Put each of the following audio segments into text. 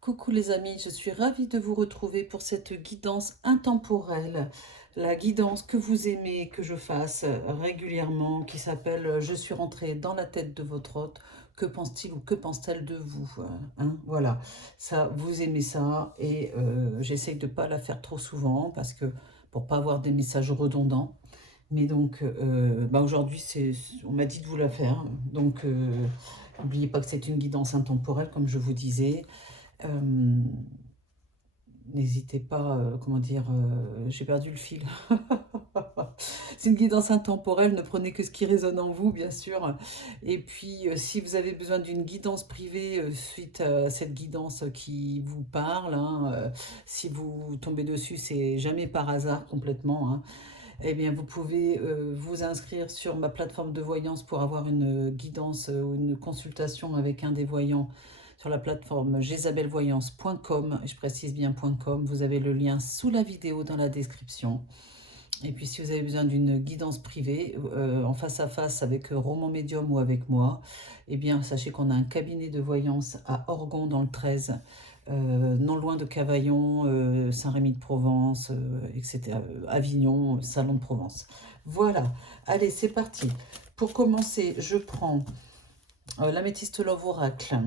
Coucou les amis, je suis ravie de vous retrouver pour cette guidance intemporelle, la guidance que vous aimez que je fasse régulièrement, qui s'appelle Je suis rentrée dans la tête de votre hôte, que pense-t-il ou que pense-t-elle de vous, hein, voilà, ça, vous aimez ça et j'essaye de ne pas la faire trop souvent parce que pour pas avoir des messages redondants. Mais donc, aujourd'hui, on m'a dit de vous la faire. Donc, n'oubliez pas que c'est une guidance intemporelle, comme je vous disais. Euh, N'hésitez pas, comment dire, j'ai perdu le fil. C'est une guidance intemporelle, ne prenez que ce qui résonne en vous, bien sûr. Et puis, si vous avez besoin d'une guidance privée suite à cette guidance qui vous parle, hein, si vous tombez dessus, c'est jamais par hasard complètement, hein. Eh bien, vous pouvez vous inscrire sur ma plateforme de voyance pour avoir une guidance ou une consultation avec un des voyants sur la plateforme jezabelvoyance.com. Je précise bien .com. Vous avez le lien sous la vidéo dans la description. Et puis, si vous avez besoin d'une guidance privée en face à face avec Roman Medium ou avec moi, eh bien, sachez qu'on a un cabinet de voyance à Orgon dans le 13, non loin de Cavaillon, Saint-Rémy-de-Provence, etc. Avignon, Salon de Provence. Voilà, allez, c'est parti. Pour commencer, je prends l'améthyste Love Oracle,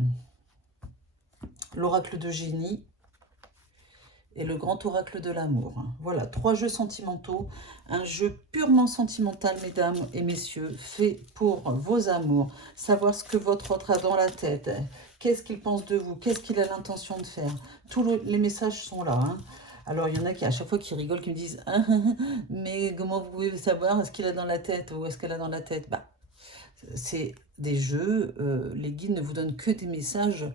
l'oracle de génie, et le grand oracle de l'amour. Voilà, 3 jeux sentimentaux, un jeu purement sentimental, mesdames et messieurs, fait pour vos amours, savoir ce que votre autre a dans la tête, qu'est-ce qu'il pense de vous, qu'est-ce qu'il a l'intention de faire. Tous les messages sont là, hein. Alors, il y en a qui, à chaque fois, qui rigolent, qui me disent ah, mais comment vous pouvez savoir ce qu'il a dans la tête ou est-ce qu'elle a dans la tête? Bah, c'est des jeux, les guides ne vous donnent que des messages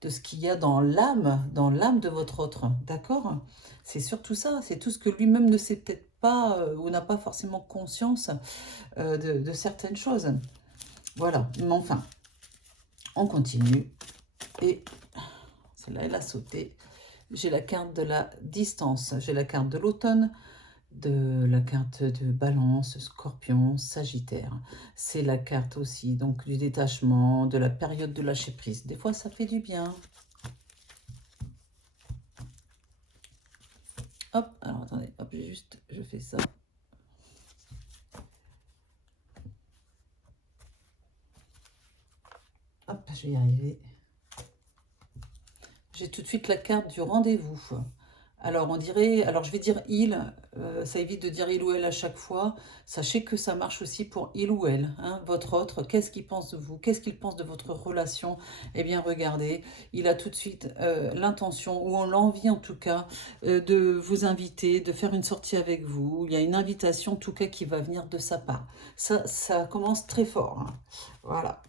de ce qu'il y a dans l'âme de votre autre, d'accord? C'est surtout ça, c'est tout ce que lui-même ne sait peut-être pas ou n'a pas forcément conscience de certaines choses. Voilà, mais enfin, on continue. Et celle-là, elle a sauté. J'ai la carte de la distance, j'ai la carte de l'automne, de la carte de Balance, Scorpion, Sagittaire. C'est la carte aussi donc du détachement, de la période de lâcher prise. Des fois, ça fait du bien. Hop, alors attendez, hop, je fais ça. Hop, je vais y arriver. J'ai tout de suite la carte du rendez-vous. Alors, on dirait, alors je vais dire il, ça évite de dire il ou elle à chaque fois. Sachez que ça marche aussi pour il ou elle, hein, votre autre. Qu'est-ce qu'il pense de vous? Qu'est-ce qu'il pense de votre relation? Eh bien, regardez, il a tout de suite l'intention, ou l'envie en tout cas, de vous inviter, de faire une sortie avec vous. Il y a une invitation en tout cas qui va venir de sa part. Ça commence très fort, hein. Voilà.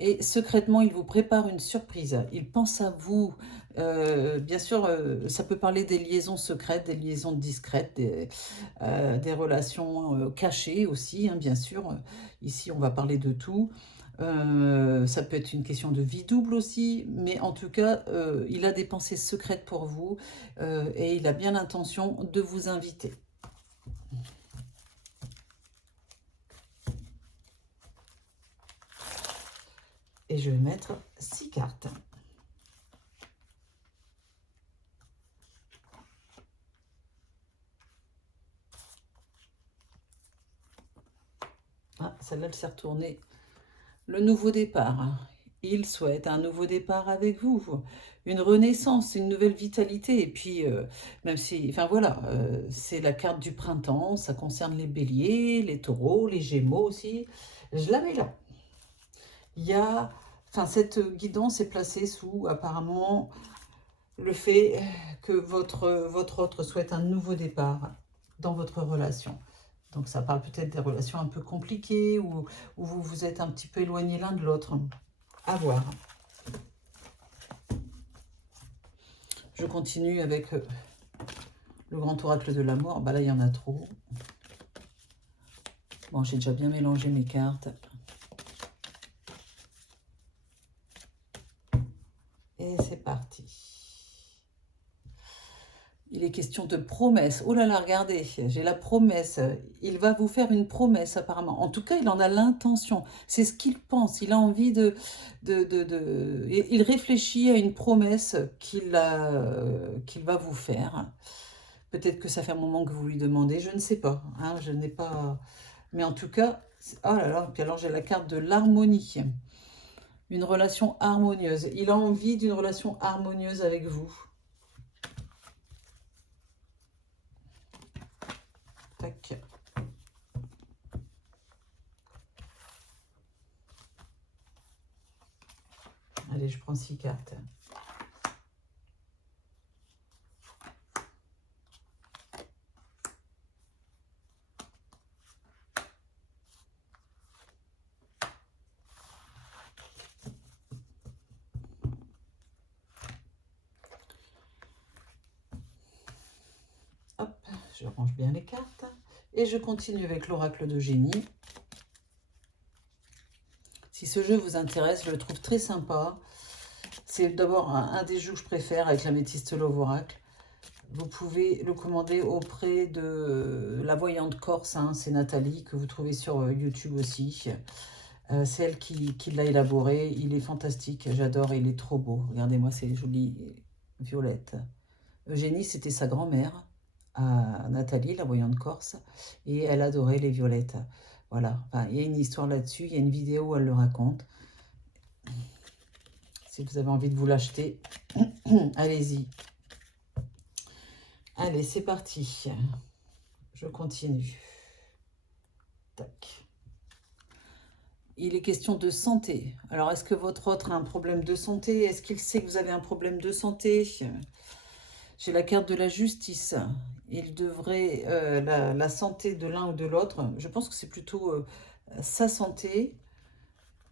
Et secrètement, il vous prépare une surprise. Il pense à vous. Bien sûr, ça peut parler des liaisons secrètes, des liaisons discrètes, des relations cachées aussi, hein, bien sûr. Ici, on va parler de tout. Ça peut être une question de vie double aussi, mais en tout cas, il a des pensées secrètes pour vous et il a bien l'intention de vous inviter. Et je vais mettre 6 cartes. Ah, celle-là, elle s'est retournée. Le nouveau départ. Il souhaite un nouveau départ avec vous, une renaissance, une nouvelle vitalité. Et puis, même si, enfin voilà, c'est la carte du printemps, ça concerne les béliers, les taureaux, les gémeaux aussi. Je la mets là. Il y a, enfin, cette guidance est placée sous, apparemment, le fait que votre autre souhaite un nouveau départ dans votre relation. Donc ça parle peut-être des relations un peu compliquées ou où vous vous êtes un petit peu éloignés l'un de l'autre. À voir. Je continue avec le grand oracle de l'amour. Bah là, il y en a trop. Bon, j'ai déjà bien mélangé mes cartes. Et c'est parti. Il est question de promesse. Oh là là, regardez, j'ai la promesse. Il va vous faire une promesse apparemment. En tout cas, il en a l'intention. C'est ce qu'il pense. Il a envie Il réfléchit à une promesse qu'il va vous faire. Peut-être que ça fait un moment que vous lui demandez. Je ne sais pas. Hein, je n'ai pas... Mais en tout cas... Oh là là, puis alors j'ai la carte de l'harmonie. Une relation harmonieuse. Il a envie d'une relation harmonieuse avec vous. Tac. Allez, je prends 6 cartes. Hop, je range bien les cartes. Et je continue avec l'oracle de génie. Si ce jeu vous intéresse, je le trouve très sympa. C'est d'abord un des jeux que je préfère avec l'améthyste Love Oracle. Vous pouvez le commander auprès de la voyante corse, hein, c'est Nathalie, que vous trouvez sur YouTube aussi. C'est elle qui l'a élaboré. Il est fantastique, j'adore, il est trop beau. Regardez-moi ces jolies violettes. Eugénie, c'était sa grand-mère, Nathalie, la voyante corse, et elle adorait les violettes. Voilà, enfin, il y a une histoire là-dessus, il y a une vidéo où elle le raconte. Si vous avez envie de vous l'acheter, allez-y. Allez, c'est parti. Je continue. Tac. Il est question de santé. Alors, est-ce que votre autre a un problème de santé? Est-ce qu'il sait que vous avez un problème de santé? J'ai la carte de la justice. Il devrait, la santé de l'un ou de l'autre, je pense que c'est plutôt sa santé.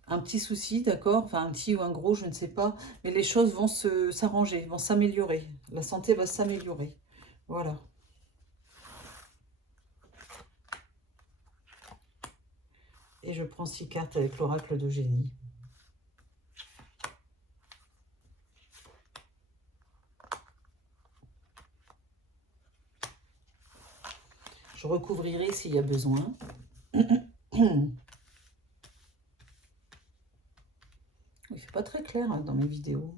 Un petit souci, d'accord? Enfin, un petit ou un gros, je ne sais pas. Mais les choses vont s'arranger, vont s'améliorer. La santé va s'améliorer. Voilà. Et je prends 6 cartes avec l'oracle de génie. Je recouvrirai s'il y a besoin. Il fait pas très clair hein, dans mes vidéos.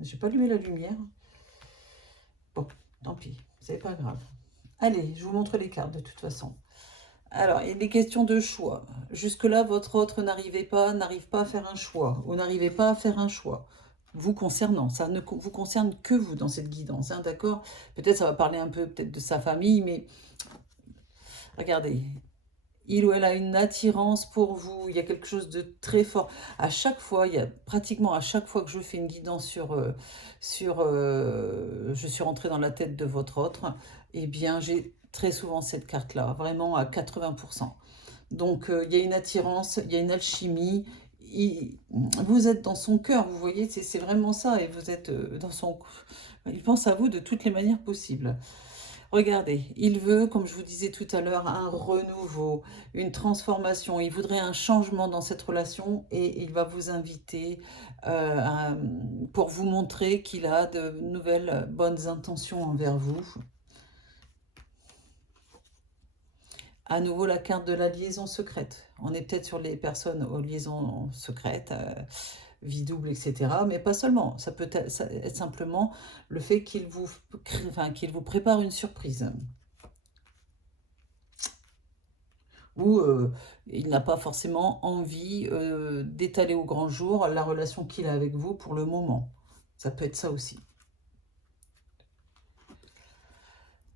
J'ai pas allumé la lumière. Bon, tant pis, c'est pas grave. Allez, je vous montre les cartes de toute façon. Alors, il est question de choix. Jusque-là, votre autre n'arrive pas à faire un choix, ou n'arrivez pas à faire un choix. Vous concernant, ça ne vous concerne que vous dans cette guidance, hein, d'accord? Peut-être ça va parler un peu peut-être de sa famille, mais regardez, il ou elle a une attirance pour vous, il y a quelque chose de très fort. À chaque fois, il y a pratiquement à chaque fois que je fais une guidance je suis rentrée dans la tête de votre autre, eh bien j'ai très souvent cette carte-là, vraiment à 80%. Donc il y a une attirance, il y a une alchimie, vous êtes dans son cœur, vous voyez, c'est vraiment ça, et vous êtes dans son... Il pense à vous de toutes les manières possibles. Regardez, il veut, comme je vous disais tout à l'heure, un renouveau, une transformation. Il voudrait un changement dans cette relation et il va vous inviter pour vous montrer qu'il a de nouvelles bonnes intentions envers vous. À nouveau, la carte de la liaison secrète. On est peut-être sur les personnes aux liaisons secrètes, vie double, etc. Mais pas seulement. Ça peut être simplement le fait qu'il qu'il vous prépare une surprise. Ou il n'a pas forcément envie d'étaler au grand jour la relation qu'il a avec vous pour le moment. Ça peut être ça aussi.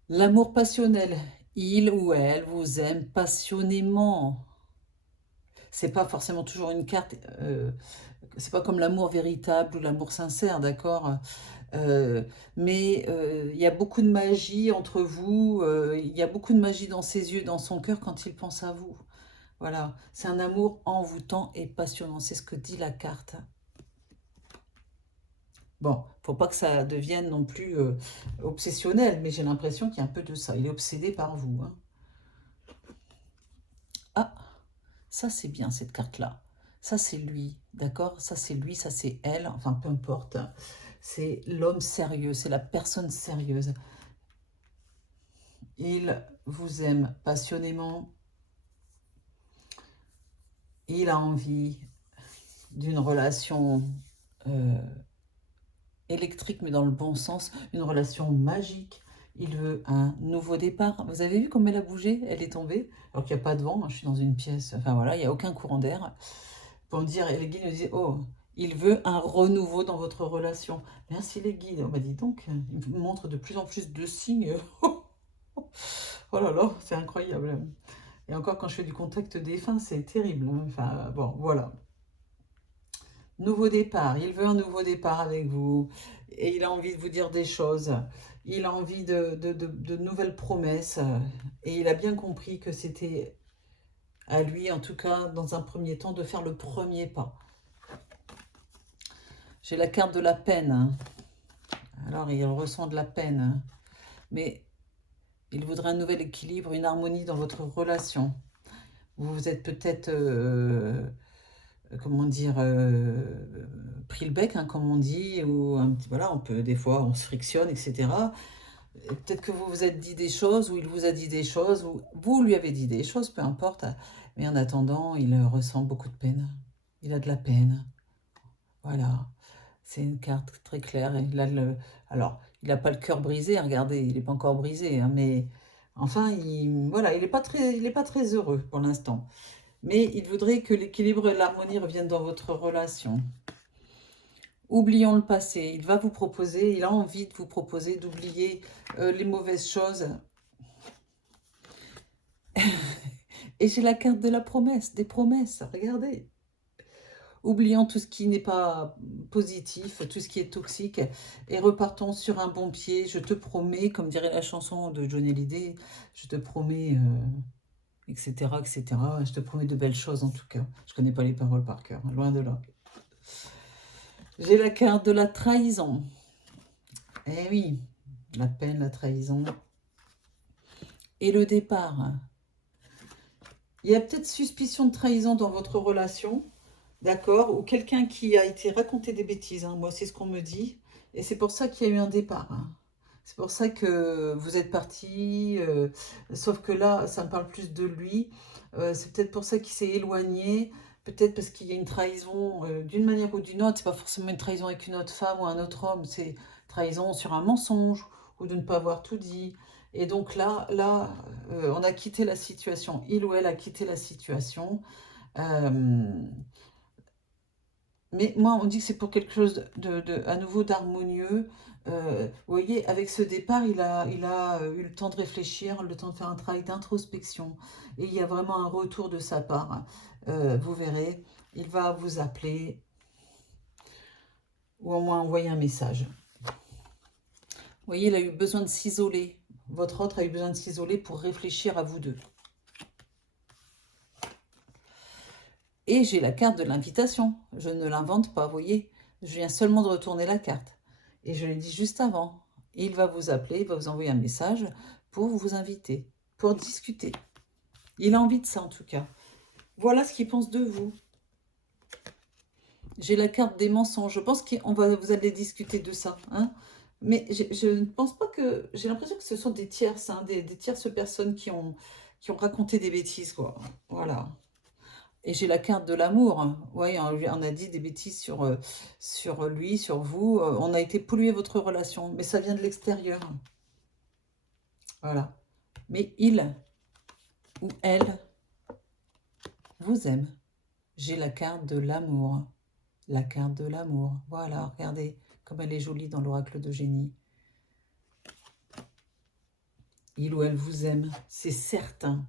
L'amour passionnel. Il ou elle vous aime passionnément. C'est pas forcément toujours une carte, c'est pas comme l'amour véritable ou l'amour sincère, d'accord? Mais il y a beaucoup de magie entre vous, il y a beaucoup de magie dans ses yeux, dans son cœur quand il pense à vous. Voilà, c'est un amour envoûtant et passionnant, c'est ce que dit la carte. Bon, faut pas que ça devienne non plus obsessionnel, mais j'ai l'impression qu'il y a un peu de ça. Il est obsédé par vous. Hein. Ah, ça c'est bien cette carte-là. Ça c'est lui, d'accord? Ça c'est lui, ça c'est elle, enfin peu importe. C'est l'homme sérieux, c'est la personne sérieuse. Il vous aime passionnément. Il a envie d'une relation électrique, mais dans le bon sens, une relation magique. Il veut un nouveau départ. Vous avez vu comme elle a bougé? Elle est tombée, alors qu'il n'y a pas de vent. Je suis dans une pièce, enfin voilà, il n'y a aucun courant d'air. Pour me dire, et les guides me disaient, oh, il veut un renouveau dans votre relation. Merci les guides. On m'a dit donc, il me montre de plus en plus de signes. Oh là là, c'est incroyable. Et encore, quand je fais du contact défunt, c'est terrible. Enfin, bon, voilà. Nouveau départ. Il veut un nouveau départ avec vous. Et il a envie de vous dire des choses. Il a envie de nouvelles promesses. Et il a bien compris que c'était à lui, en tout cas, dans un premier temps, de faire le premier pas. J'ai la carte de la peine. Alors, il ressent de la peine. Mais il voudrait un nouvel équilibre, une harmonie dans votre relation. Vous vous êtes peut-être, comment dire, pris le bec, hein, comme on dit, ou un petit, voilà, des fois, on se frictionne, etc. Peut-être que vous vous êtes dit des choses, ou il vous a dit des choses, ou vous lui avez dit des choses, peu importe. Mais en attendant, il ressent beaucoup de peine. Il a de la peine. Voilà. C'est une carte très claire. Alors, il n'a pas le cœur brisé, regardez, il n'est pas encore brisé, hein, mais enfin, voilà, il n'est pas très heureux pour l'instant. Mais il voudrait que l'équilibre et l'harmonie reviennent dans votre relation. Oublions le passé. Il va vous proposer, il a envie de vous proposer d'oublier les mauvaises choses. Et j'ai la carte de la promesse, des promesses, regardez. Oublions tout ce qui n'est pas positif, tout ce qui est toxique, et repartons sur un bon pied. Je te promets, comme dirait la chanson de Johnny Hallyday, je te promets, etc., etc. Je te promets de belles choses en tout cas. Je ne connais pas les paroles par cœur, hein, loin de là. J'ai la carte de la trahison. Eh oui, la peine, la trahison. Et le départ. Il y a peut-être suspicion de trahison dans votre relation. D'accord? Ou quelqu'un qui a été raconté des bêtises, hein. Moi, c'est ce qu'on me dit. Et c'est pour ça qu'il y a eu un départ, hein. C'est pour ça que vous êtes parti. Sauf que là, ça me parle plus de lui. C'est peut-être pour ça qu'il s'est éloigné. Peut-être parce qu'il y a une trahison d'une manière ou d'une autre. C'est pas forcément une trahison avec une autre femme ou un autre homme. C'est trahison sur un mensonge ou de ne pas avoir tout dit. Et donc là, on a quitté la situation. Il ou elle a quitté la situation. Mais moi, on dit que c'est pour quelque chose à nouveau d'harmonieux. Vous voyez, avec ce départ, il a eu le temps de réfléchir, le temps de faire un travail d'introspection. Et il y a vraiment un retour de sa part. Vous verrez, il va vous appeler ou au moins envoyer un message. Vous voyez, il a eu besoin de s'isoler. Votre autre a eu besoin de s'isoler pour réfléchir à vous deux. Et j'ai la carte de l'invitation. Je ne l'invente pas, vous voyez. Je viens seulement de retourner la carte. Et je l'ai dit juste avant. Il va vous appeler, il va vous envoyer un message pour vous inviter, pour discuter. Il a envie de ça en tout cas. Voilà ce qu'il pense de vous. J'ai la carte des mensonges. Je pense que vous allez discuter de ça. Hein, mais je ne pense pas que... J'ai l'impression que ce sont des tierces, hein, des tierces personnes qui ont raconté des bêtises, quoi. Voilà. Et j'ai la carte de l'amour. Oui, on a dit des bêtises sur lui, sur vous. On a été polluer votre relation, mais ça vient de l'extérieur. Voilà. Mais il ou elle vous aime. J'ai la carte de l'amour. La carte de l'amour. Voilà, regardez comme elle est jolie dans l'oracle de génie. Il ou elle vous aime, c'est certain.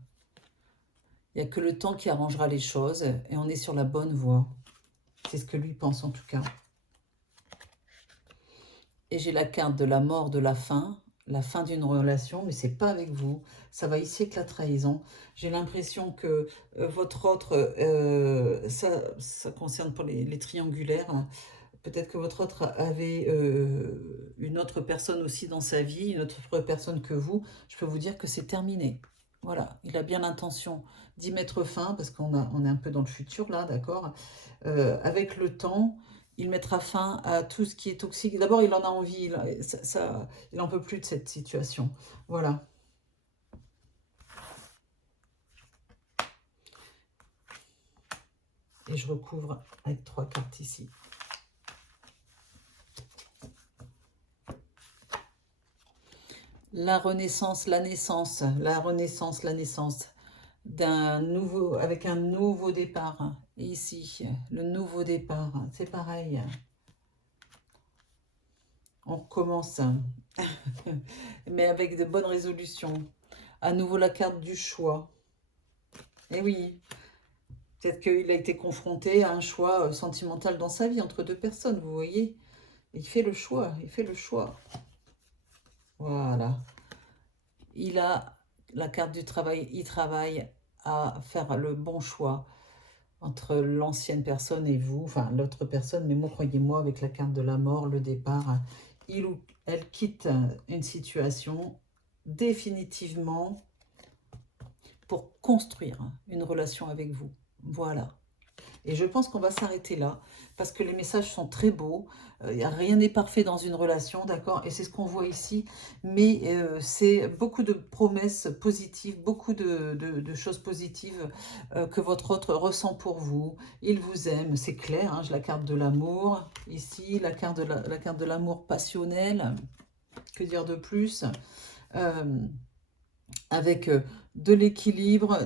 Il n'y a que le temps qui arrangera les choses et on est sur la bonne voie. C'est ce que lui pense en tout cas. Et j'ai la carte de la mort, de la fin d'une relation, mais c'est pas avec vous. Ça va ici avec la trahison. J'ai l'impression que votre autre, ça concerne pour les triangulaires, hein. Peut-être que votre autre avait une autre personne aussi dans sa vie, une autre personne que vous. Je peux vous dire que c'est terminé. Voilà, il a bien l'intention d'y mettre fin, parce qu'on est un peu dans le futur là, d'accord. Avec le temps, il mettra fin à tout ce qui est toxique. D'abord, il en a envie, il n'en peut plus de cette situation. Voilà. Et je recouvre avec 3 cartes ici. La renaissance, la naissance, la renaissance, la naissance d'un nouveau, avec un nouveau départ. Ici, le nouveau départ, c'est pareil. On recommence, mais avec de bonnes résolutions. À nouveau la carte du choix. Et oui, peut-être qu'il a été confronté à un choix sentimental dans sa vie, entre deux personnes, vous voyez. Il fait le choix, il fait le choix. Voilà. Il a la carte du travail, il travaille à faire le bon choix entre l'ancienne personne et vous, enfin l'autre personne, mais moi, croyez-moi, avec la carte de la mort, le départ, il ou elle quitte une situation définitivement pour construire une relation avec vous. Voilà. Et je pense qu'on va s'arrêter là, parce que les messages sont très beaux. Rien n'est parfait dans une relation, d'accord? Et c'est ce qu'on voit ici. Mais c'est beaucoup de promesses positives, beaucoup de choses positives que votre autre ressent pour vous. Il vous aime, c'est clair. Hein, j'ai la carte de l'amour ici, la carte de l'amour passionnel. Que dire de plus? Avec de l'équilibre,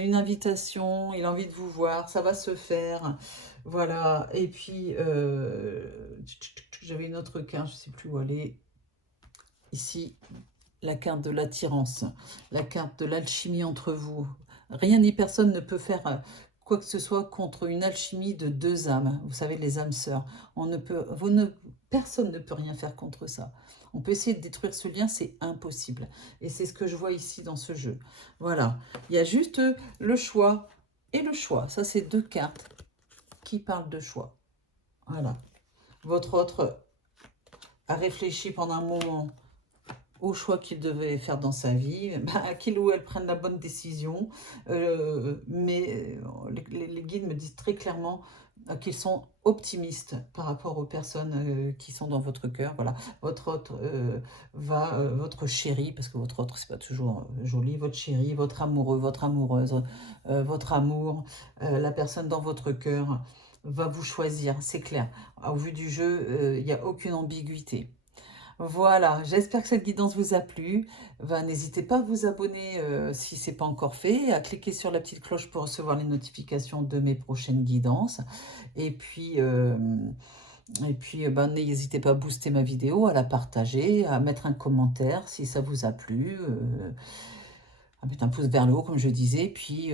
une invitation, il a envie de vous voir, ça va se faire, voilà. Et puis, j'avais une autre carte, je ne sais plus où elle est, ici, la carte de l'attirance, la carte de l'alchimie entre vous. Rien ni personne ne peut faire quoi que ce soit contre une alchimie de deux âmes. Vous savez, les âmes sœurs. On ne peut, personne ne peut rien faire contre ça. On peut essayer de détruire ce lien, c'est impossible. Et c'est ce que je vois ici dans ce jeu. Voilà. Il y a juste le choix et le choix. Ça, c'est deux cartes qui parlent de choix. Voilà. Votre autre a réfléchi pendant un moment au choix qu'il devait faire dans sa vie, qu'il ou elle prenne la bonne décision. Mais les guides me disent très clairement qu'ils sont optimistes par rapport aux personnes qui sont dans votre cœur. Voilà, votre autre votre chéri, parce que votre autre, c'est pas toujours joli, votre chéri, votre amoureux, votre amoureuse, votre amour, la personne dans votre cœur va vous choisir, c'est clair. Au vu du jeu, il n'y a aucune ambiguïté. Voilà, j'espère que cette guidance vous a plu. N'hésitez pas à vous abonner si ce n'est pas encore fait, à cliquer sur la petite cloche pour recevoir les notifications de mes prochaines guidances. Et puis, n'hésitez pas à booster ma vidéo, à la partager, à mettre un commentaire si ça vous a plu. À mettre un pouce vers le haut, comme je disais. Et puis,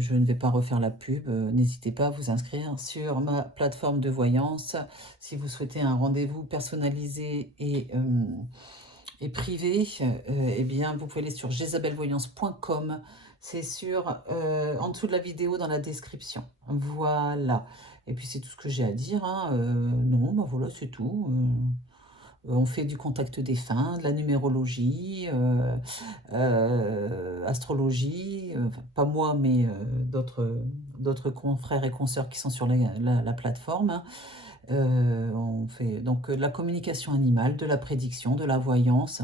je ne vais pas refaire la pub. N'hésitez pas à vous inscrire sur ma plateforme de voyance. Si vous souhaitez un rendez-vous personnalisé et privé, eh bien, vous pouvez aller sur jezabelvoyance.com. C'est en dessous de la vidéo, dans la description. Voilà. Et puis, c'est tout ce que j'ai à dire. Hein. Non, ben voilà, c'est tout. On fait du contact défunt, de la numérologie, astrologie, enfin, pas moi, mais d'autres confrères et consoeurs qui sont sur la plateforme. Hein. On fait donc de la communication animale, de la prédiction, de la voyance.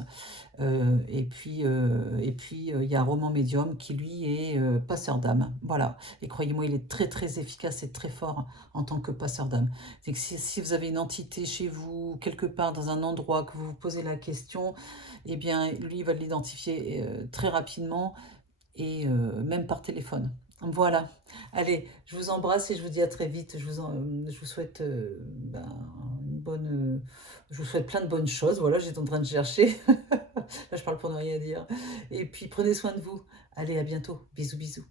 Et puis, il y a Roman Médium qui, lui, est passeur d'âme. Voilà. Et croyez-moi, il est très, très efficace et très fort en tant que passeur d'âme. C'est que si vous avez une entité chez vous, quelque part dans un endroit, que vous vous posez la question, eh bien, lui, il va l'identifier très rapidement et même par téléphone. Voilà. Allez, je vous embrasse et je vous dis à très vite. Je vous souhaite je vous souhaite plein de bonnes choses. Voilà, j'étais en train de chercher. Là, je parle pour ne rien dire. Et puis, prenez soin de vous. Allez, à bientôt. Bisous, bisous.